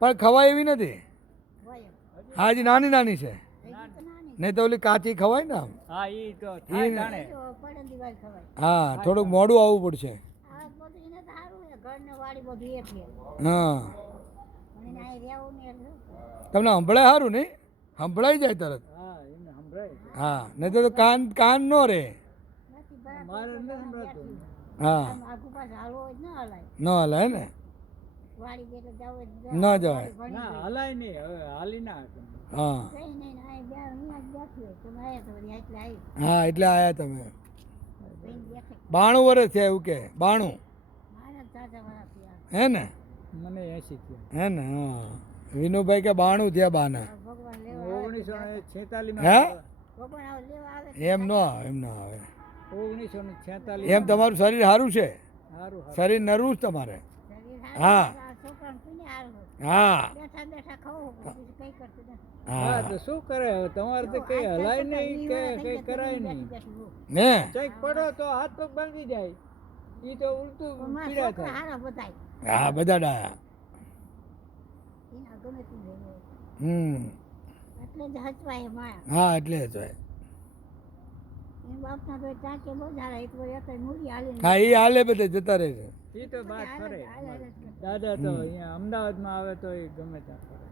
પણ ખવાય એવી નથી. હા જી નાની નાની છે. નહીં તો ઓલી કાચી ખવાય ને હા થોડુંક મોડું આવવું પડશે. હા તમને સંભળાય સારું નહીં? સંભળાઈ જાય તરત. હા નહીં તો કાન કાન નો રે. હા. ન હલાય ને. ન જવાય. ના હલાય નહીં હવે હાલી ના હા. હા એટલે આયા તમે. બાણું વર્ષ થયા એવું કે બાણું? હે ને? મને એસી થયા. હે ને? હા. વિનુભાઈ કે બાણું થયા બાના. ઓગણીસો ને છેતાલીસ હે? એમ ન આવે એમ ન આવે. ઓગણીસો ને છેતાલીસ એમ તમારું શરીર સારું છે? શરીર નરવું જ તમારે? હા. હા. હા. હા. તો શું કરે? તમારે તો કઈ હલાય નહીં કે કઈ કરાય નહીં. ને? કંઈક પડો તો હાથ પગ ભાંગી જાય. એ તો ઉલટું પીડા થાય. હા બધા ડાયા. હમ. એટલે જ હા એટલે જ હોય એમ બાપના તો ચાકે બહુ સારા એક વાર એક મૂડી હાલીને હા એ હાલે બધે જતા રહે છે દાદા તો અહીંયા અમદાવાદમાં આવે તો એ ગમે ત્યાં ફરે.